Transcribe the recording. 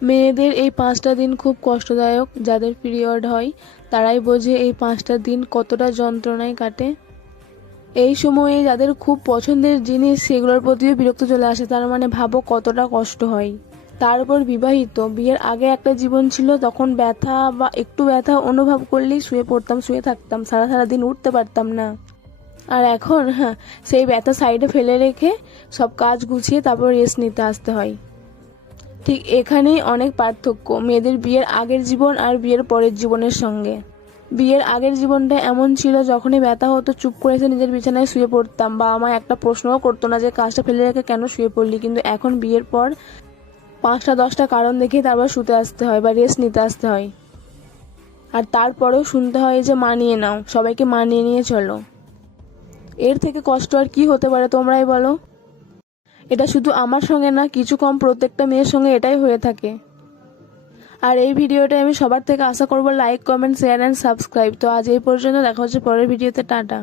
মেয়েদের এই 5টা দিন খুব কষ্টদায়ক। যাদের পিরিয়ড হয় তারাই বোঝে এই 5টা দিন কতটা যন্ত্রণায় কাটে। এই সময়ে যাদের খুব পছন্দের জিনিস সেগুলোর প্রতিও বিরক্ত চলে আসে, তার মানে ভাবো কতটা কষ্ট হয়। তার উপর বিবাহিত, বিয়ের আগে একটা জীবন ছিল, তখন ব্যথা বা একটু ব্যথা অনুভব করলেই শুয়ে পড়তাম, শুয়ে থাকতাম, সারা সারা দিন উঠতে পারতাম না। আর এখন সেই ব্যথা সাইডে ফেলে রেখে সব কাজ গুছিয়ে তারপর রেস্ট নিতে আসতে হয়। ঠিক এখানেই অনেক পার্থক্য মেয়েদের বিয়ের আগের জীবন আর বিয়ের পরের জীবনের সঙ্গে। বিয়ের আগের জীবনটা এমন ছিল, যখনই ব্যথা হতো চুপ করে এসে নিজের বিছানায় শুয়ে পড়তাম, বা আমায় একটা প্রশ্নও করতো না যে কাজটা ফেলে রেখে কেন শুয়ে পড়লি। কিন্তু এখন বিয়ের পর 5টা 10টা কারণ দেখে তারপর শুতে আসতে হয় বা রেস্ট নিতে আসতে হয়। আর তারপরেও শুনতে হয় যে মানিয়ে নাও, সবাইকে মানিয়ে নিয়ে চলো। এর থেকে কষ্ট আর কি হতে পারে তোমরাই বলো। এটা শুধু আমার সঙ্গে না, কিছু কম প্রত্যেকটা মেয়ের সঙ্গে এটাই হয়ে থাকে। আর এই ভিডিওটা আমি সবার থেকে আশা করবো like, comment, share and subscribe. তো আজ এই পর্যন্ত, দেখা হচ্ছে পরের ভিডিওতে। টাটা।